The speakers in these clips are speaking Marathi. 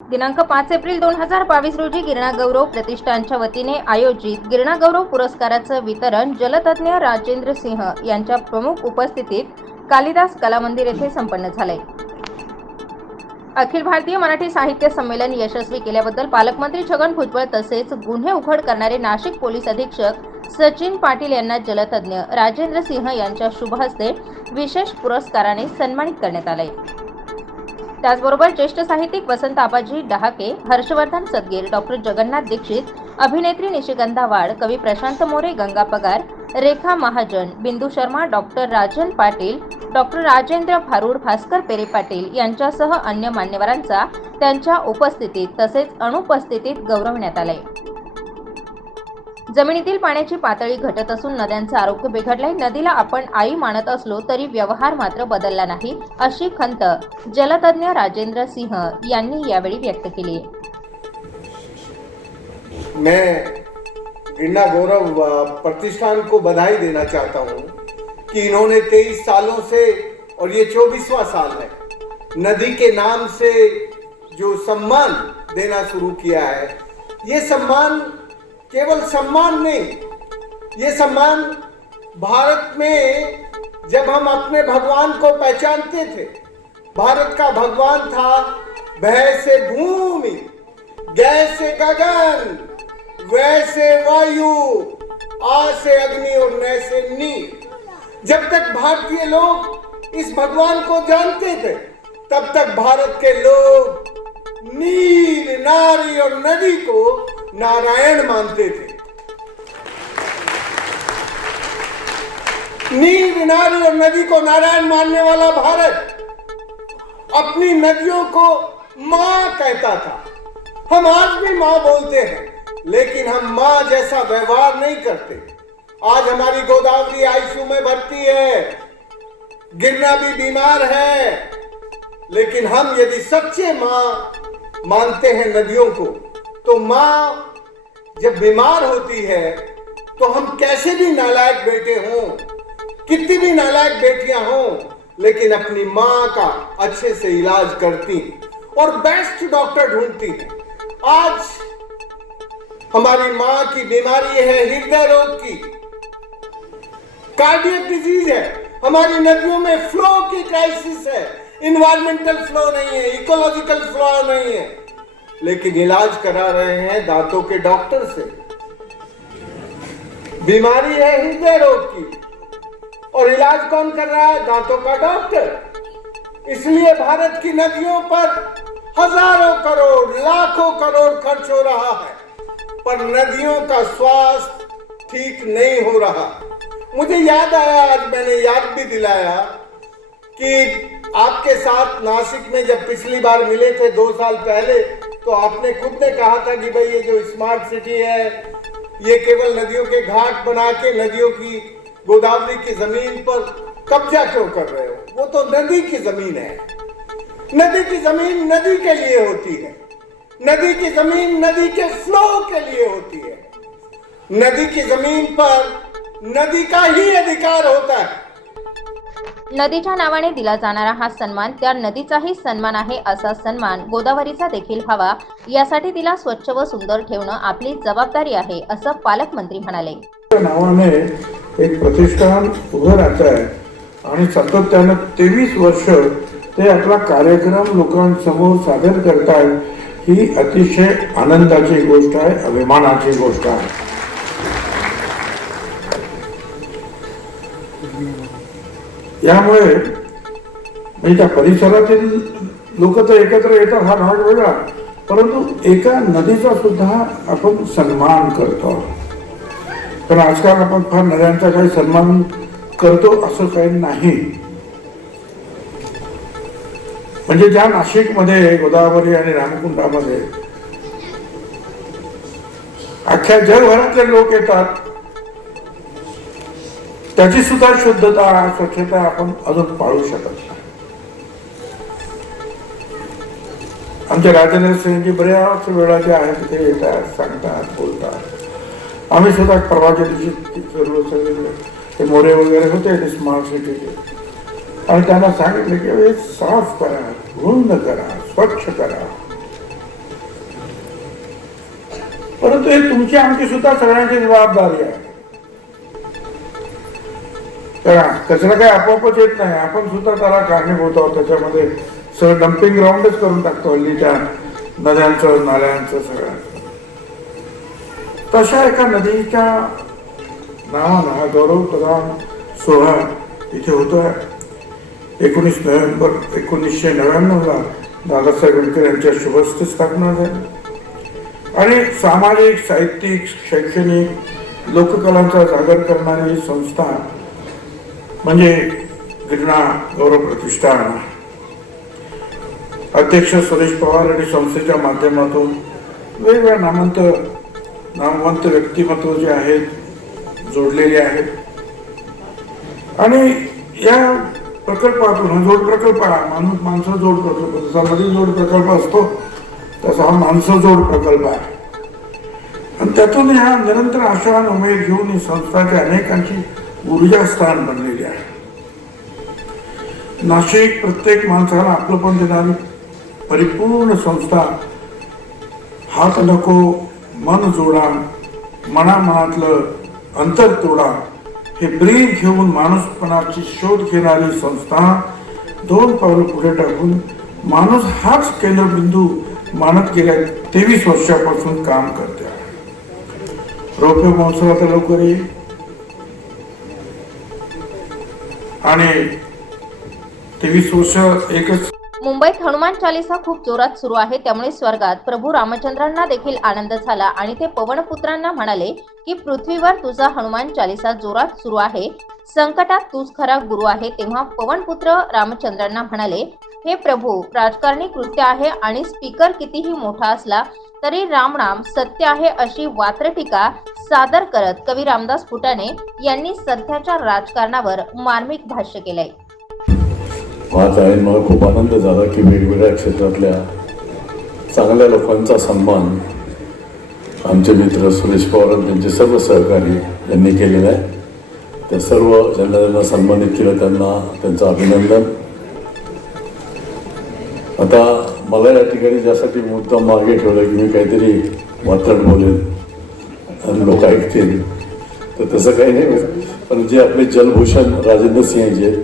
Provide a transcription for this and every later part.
दिनांक 5 एप्रिल 2022 रोजी गिरणा गौरव प्रतिष्ठानच्या वतीने आयोजित गिरणा गौरव पुरस्काराचं वितरण जलतज्ञ राजेंद्र सिंह यांच्या प्रमुख उपस्थितीत कालिदास कला मंदिर येथे संपन्न झाले। अखिल भारतीय मराठी साहित्य संमेलन यशस्वी केल्याबद्दल पालकमंत्री छगन भुजबळ तसेच गुन्हे उघड करणारे नाशिक पोलीस अधीक्षक सचिन पाटील यांना जलतज्ञ राजेंद्र सिंह यांच्या शुभ हस्ते विशेष पुरस्काराने सन्मानित करण्यात आले। त्याचबरोबर ज्येष्ठ साहित्यिक वसंत आबाजी डहाके, हर्षवर्धन सदगीर, डॉक्टर जगन्नाथ दीक्षित, अभिनेत्री निशिगंधा वाड, कवी प्रशांत मोरे, गंगा पगार, रेखा महाजन, बिंदू शर्मा, डॉक्टर राजन पाटील, डॉक्टर राजेंद्र भारूड, भास्कर पेरे पाटील यांच्यासह अन्य मान्यवरांचा त्यांच्या उपस्थितीत तसेच अनुपस्थितीत गौरवण्यात आले। जमिनीतील पाण्याची पातळी घटत असून नद्यांचे आरोग्य बिघडले। नदीला आपण आई मानत असलो तरी व्यवहार मात्र बदलला नाही, अशी खंत जलतज्ञ राजेंद्र सिंह यांनी यावेळी व्यक्त केली। मैं गिरणा गौरव प्रतिष्ठान को बधाई देना चाहता हूं कि इन्होंने 23 सालों से और ये 24वां साल है नदी के नाम से जो सम्मान देना शुरू किया है। ये सम्मान केवल सम्मान नहीं, ये सम्मान भारत में जब हम अपने भगवान को पहचानते थे, भारत का भगवान था भय से भूमि, गैस से गगन, वैसे वायु, आ से अग्नि और न से नीर। जब तक भारतीय लोग इस भगवान को जानते थे तब तक भारत के लोग नीर, नारी और नदी को नारायण मानते थे। नीर, नारी और नदी को नारायण मानने वाला भारत अपनी नदियों को मां कहता था। हम आज भी मां बोलते हैं, लेकिन हम मां जैसा व्यवहार नहीं करते। आज हमारी गोदावरी आईसीयू में भर्ती है, गिरना भी बीमार है, लेकिन हम यदि सच्चे मां मानते हैं नदियों को, तो मां जब बीमार होती है तो हम कैसे भी नालायक बेटे हों, कितनी भी नालायक बेटियां हों, लेकिन अपनी मां का अच्छे से इलाज करती और बेस्ट डॉक्टर ढूंढती हैं। आज हमारी मां की बीमारी है हृदय रोग की, कार्डियक डिजीज है, हमारी नदियों में फ्लो की क्राइसिस है, इन्वायरमेंटल फ्लो नहीं है, इकोलॉजिकल फ्लो नहीं है, लेकिन इलाज करा रहे हैं दांतों के डॉक्टर से। बीमारी है हृदय रोग की और इलाज कौन कर रहा है? दांतों का डॉक्टर। इसलिए भारत की नदियों पर हजारों करोड़, लाखों करोड़ खर्च हो रहा है, पर नदियों का स्वास्थ्य ठीक नहीं हो रहा। मुझे याद आया, आज मैंने याद भी दिलाया कि आपके साथ नासिक में जब पिछली बार मिले थे 2 साल पहले, तो आपने खुद ने कहा था कि भाई ये जो स्मार्ट सिटी है, ये केवल नदियों के घाट बना के नदियों की, गोदावरी की जमीन पर कब्जा क्यों कर रहे हो? वो तो नदी की जमीन है। नदी की जमीन नदी के लिए होती है, नदी की जमीन नदी के फ्लो के लिए होती है। नदी की जमीन पर नदी का ही अधिकार होता है। नदीच्या नावाने दिला जाणारा हा सन्मान त्या नदीचाही सन्मान आहे। असा सन्मान गोदावरीचा देखील हवा, यासाठी तिला स्वच्छ व सुंदर ठेवणं आपली जबाबदारी आहे, असं पालकमंत्री म्हणाले। नावाने एक प्रतिष्ठान उभं राहत आहे आणि सातत्यानं 23 वर्ष ते आपला कार्यक्रम लोकांसमोर सादर करतायत, ही अतिशय आनंदाची गोष्ट आहे, अभिमानाची गोष्ट आहे। यामुळे म्हणजे त्या परिसरातील लोक तर एकत्र येतात, हा भाग वेगळा, परंतु एका नदीचा सुद्धा आपण सन्मान करतो। पण आजकाल आपण फार नद्यांचा काही सन्मान करतो असं काही नाही। म्हणजे ज्या नाशिकमध्ये गोदावरी आणि रामकुंडामध्ये अख्ख्या जगभरातले लोक येतात, त्याची सुद्धा शुद्धता, स्वच्छता आपण अजून पाळू शकत नाही। आमचे राजेंद्र सिंहजी बऱ्याच वेळा जे आहेत तिथे येतात, सांगतात, बोलतात। आम्ही सुद्धा परवाच्या दिवशी सगळे ते मोरे वगैरे होते ते स्मार्ट सिटीचे, आणि त्यांना सांगितलं की हे साफ करा, रुंद करा, स्वच्छ करा, परंतु हे तुमची आमची सुद्धा सगळ्यांची जबाबदारी आहे. कचरा काय आपोआपच येत नाही, आपण सुद्धा त्याला कारणीभूत आहोत. त्याच्यामध्ये सगळं डम्पिंग ग्राउंडच करून टाकतो हल्लीच्या नद्यांचं नाल्यांचं सगळं. तशा एका नदीच्या नावानं हा गौरव प्रदान सोहळा इथे होतोय. 19 नोव्हेंबर 1999 दादासाहेब आंबेडकर यांच्या शुभहस्ते स्थापना झाली आणि सामाजिक, साहित्यिक, शैक्षणिक, लोककलांचा जागर करणारी संस्था म्हणजे गिरणा गौरव प्रतिष्ठान. अध्यक्ष सुरेश पवार आणि संस्थेच्या माध्यमातून वेगवेगळ्या नामवंत व्यक्तिमत्व जे आहेत जोडलेले आहेत आणि या प्रकल्पातून हा जोड प्रकल्प माणसं जोड प्रकल्प, जसा नदी जोड प्रकल्प असतो तसा हा माणसं जोड प्रकल्प आहे. आणि त्यातून ह्या निरंतर आशा आणि उमेद घेऊन ही संस्थाच्या अनेकांची ऊर्जा स्थान बनलेली आहे. नाशिक प्रत्येक माणसाला आपलंपण देणारी परिपूर्ण संस्था. हात नको मन जोडा, मनामनातलं अंतर तोडा हे ब्रीद घेऊन माणूसपणाची शोध घेणारी संस्था 2 पावलं पुढे टाकून माणूस हाच केंद्रबिंदू मानत गेल्या 23 वर्षापासून काम करते आहे. रौप्य महोत्सव आता लवकर येईल आणि 23 वर्ष एकच. मुंबईत हनुमान चालीसा खूप जोरात सुरू आहे. त्यामुळे स्वर्गात प्रभू रामचंद्रांना देखील आनंद झाला आणि ते पवनपुत्रांना म्हणाले की पृथ्वीवर तुझा हनुमान चालीसा जोरात सुरू आहे, संकटात तूच खरा गुरु आहे. तेव्हा पवनपुत्र रामचंद्रांना म्हणाले, हे प्रभू, राजकारणी कृत्य आहे आणि स्पीकर कितीही मोठा असला तरी रामनाम सत्य आहे अशी वात्रटिका सादर करत कवी रामदास फुटाणे यांनी सध्याच्या राजकारणावर मार्मिक भाष्य केलंय. पाहत आहे मला खूप आनंद झाला की वेगवेगळ्या क्षेत्रातल्या चांगल्या लोकांचा सन्मान आमचे मित्र सुरेश पवार आणि त्यांचे सर्व सहकारी यांनी केलेला आहे. त्या सर्व ज्यांना सन्मानित केलं त्यांना त्यांचं अभिनंदन. आता मला या ठिकाणी ज्यासाठी मुद्दा मागे ठेवला की मी काहीतरी वात्रट बोलेन आणि लोक ऐकतील, तर तसं काही नाही. पण जे आपले जलभूषण राजेंद्र सिंह जे आहेत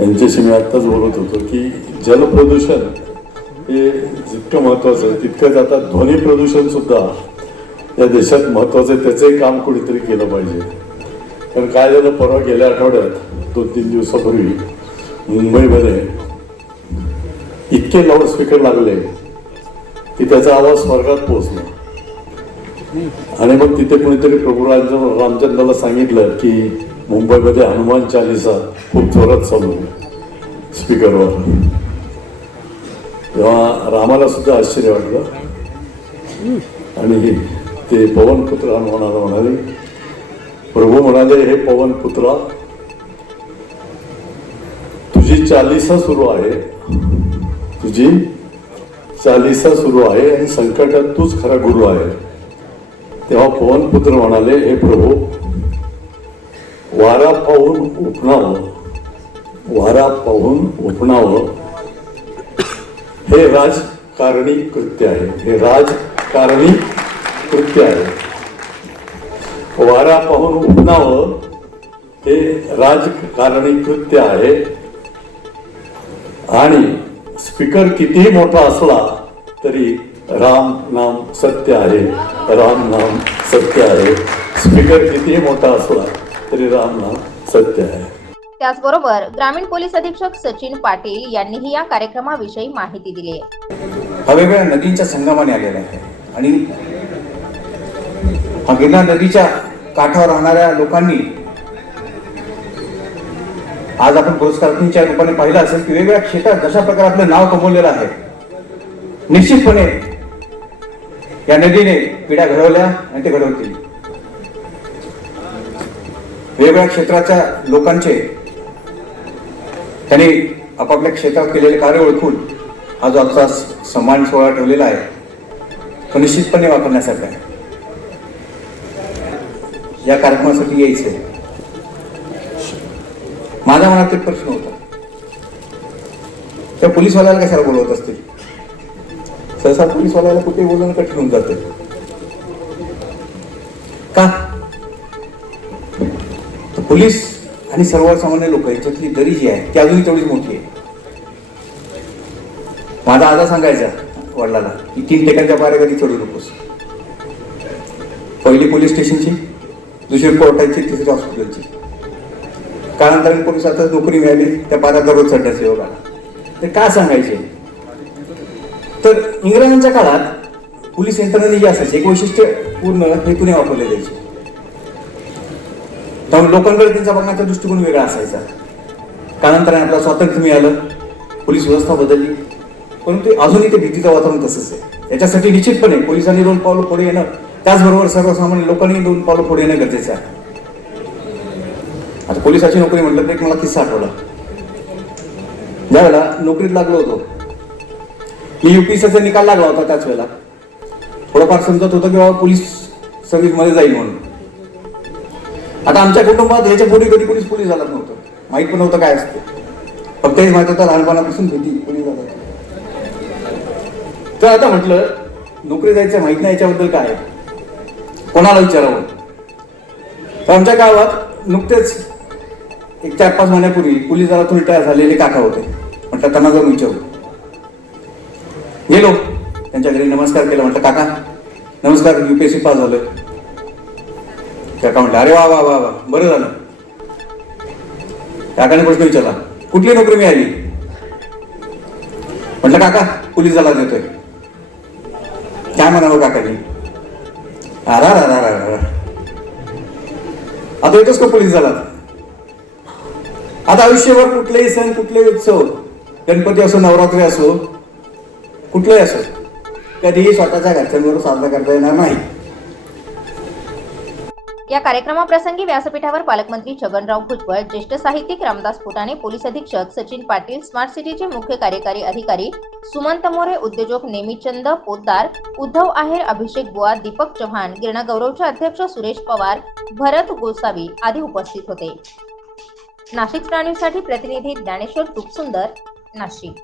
यांच्याशी मी आत्ताच बोलत होतो की जलप्रदूषण हे जितकं महत्त्वाचं आहे तितकंच आता ध्वनी प्रदूषण सुद्धा या देशात महत्त्वाचं आहे. त्याचंही काम कोणीतरी केलं पाहिजे. कारण काय झालं, परवा गेल्या आठवड्यात 2-3 दिवसापूर्वी मुंबईमध्ये इतके लाऊडस्पीकर लागले की त्याचा आवाज स्वर्गात पोहोचला. आणि मग तिथे कुणीतरी प्रभू रामचंद्राला सांगितलं की मुंबईमध्ये हनुमान चालीसा खूप जोरात चालू स्पीकरवर. तेव्हा रामाला सुद्धा आश्चर्य वाटलं आणि ते पवनपुत्र हनुमानाला म्हणाले, प्रभू म्हणाले, हे पवनपुत्रा, तुझी चालीसा सुरू आहे, तुझी चालीसा सुरू आहे आणि संकटात तूच खरा गुरु आहे. तेव्हा पवनपुत्र म्हणाले, हे प्रभू, वारा पाहून उपणावं हे राजकारणी कृत्य आहे. हे राजकारणी कृत्य आहे. वारा पाहून उपणावं हे राजकारणी कृत्य आहे. आणि स्पीकर कितीही मोठा असला तरी राम नाम सत्य आहे. राम नाम सत्य आहे. स्पीकर कितीही मोठा असला तरी राम नाम सत्य आहे. त्याचबरोबर ग्रामीण पोलीस अधीक्षक सचिन पाटील यांनीही या कार्यक्रमाविषयी माहिती दिली आहे. वेगवेगळ्या नदींच्या संगमाने आलेला आहे आणि गिरणा नदीच्या काठावर राहणाऱ्या लोकांनी आज आपण पुरस्कारार्थींच्या रूपाने पाहिलं असेल की वेगवेगळ्या क्षेत्रात जशा प्रकारे आपलं नाव कमवलेलं आहे. निश्चितपणे या नदीने पिढ्या घडवल्या आणि ते घडवतील. वेगवेगळ्या क्षेत्राच्या लोकांचे त्यांनी आपापल्या क्षेत्रात केलेले कार्य ओळखून हा जो आमचा सन्मान सोहळा ठेवलेला आहे तो निश्चितपणे वापरण्यासारखा आहे. या कार्यक्रमासाठी यायचे माझ्या मनात एक प्रश्न होता, त्या पोलीसवाल्याला कशाला बोलवत असतील? सहसा पोलीसवाल्याला कुठे बोलवणं कठीण होऊन जाते. पोलीस आणि सर्वसामान्य लोक यांच्यातली दरी जी आहे ती अजूनही तेवढीच मोठी आहे. माझा आजा सांगायचा वडिलांना की 3 टेकांच्या पायऱ्या कधी चढू नकोस. पहिली पोलीस स्टेशनची, दुसरी कोर्टाची, तिसरी हॉस्पिटलची. कालांतराने पोलिसात नोकरी मिळाली, त्या पायऱ्या दररोज चढण्याचा योग आला. ते का सांगायचे तर इंग्रजांच्या काळात पोलीस यंत्रणा जी असायची एक वैशिष्ट्य पूर्ण हेतूने वापरले जायचे. त्यामुळे लोकांकडे त्यांचा बघण्याचा दृष्टिकोन वेगळा असायचा. कालांतराने आपलं स्वातंत्र्य मिळालं, पोलीस व्यवस्था बदलली, परंतु अजूनही ते भीतीचं वातावरण तसंच आहे. याच्यासाठी निश्चितपणे पोलिसांनी 2 पावलं पुढे येणं, त्याचबरोबर सर्वसामान्य लोकांनी 2 पावलं पुढे येणं गरजेचं आहे. आता पोलिसाची नोकरी म्हटलं तर एक मला किस्सा आठवला. ज्यावेळेला नोकरीत लागलो होतो, मी UPSCचा निकाल लागला होता. त्याच वेळेला थोडंफार समजत होतं की बाबा पोलीस सर्व्हिसमध्ये जाईल म्हणून. आता आमच्या कुटुंबात ह्याच्या पूर्वी कधी पोलीस झाला नव्हतं, माहीत पण नव्हतं काय असते. फक्त हेच माहित होतं लहानपणापासून भीती पोलीस झाला. तर आता म्हटलं नोकरी जायचं माहित नाही, याच्याबद्दल काय कोणाला विचारावं. तर आमच्या गावात नुकतेच एक 4-5 महिन्यापूर्वी पोलीस दलातून रिटायर झालेले काका होते. म्हटलं त्यांना जाऊन विचारू. गेलो त्यांच्या घरी, नमस्कार केला. म्हटलं काका नमस्कार, UPSC पास झालोय. काका म्हटलं अरे वा वा वा वा, बरं झालं. काकाने प्रश्न विचारला, कुठली नोकरी मिळाली? म्हटलं काका पोलीस दलात येतोय. काय म्हणावं काकाने? अरा रा रा रा, आता येतोस का पोलीस दलात? आता आयुष्यभर कुठलेही सण, कुठलेही उत्सव, गणपती असो, नवरात्री असो, कुठलाही असो, कधीही स्वतःच्या घरच्यांबरोबर साजरा करता येणार नाही. या कार्यक्रमाप्रसंगी व्यासपीठावर पालकमंत्री छगनराव भुजबळ, ज्येष्ठ साहित्यिक रामदास फुटाणे, पोलीस अधीक्षक सचिन पाटील, स्मार्ट सिटीचे मुख्य कार्यकारी अधिकारी सुमंत मोरे, उद्योजक नेमिचंद पोद्दार, उद्धव आहेर, अभिषेक बुआ, दीपक चव्हाण, गिरणा गौरवचे अध्यक्ष सुरेश पवार, भरत गोसावी आदी उपस्थित होते. नाशिक स्टार न्यूजसाठी प्रतिनिधी ज्ञानेश्वर तुपसुंदर, नाशिक.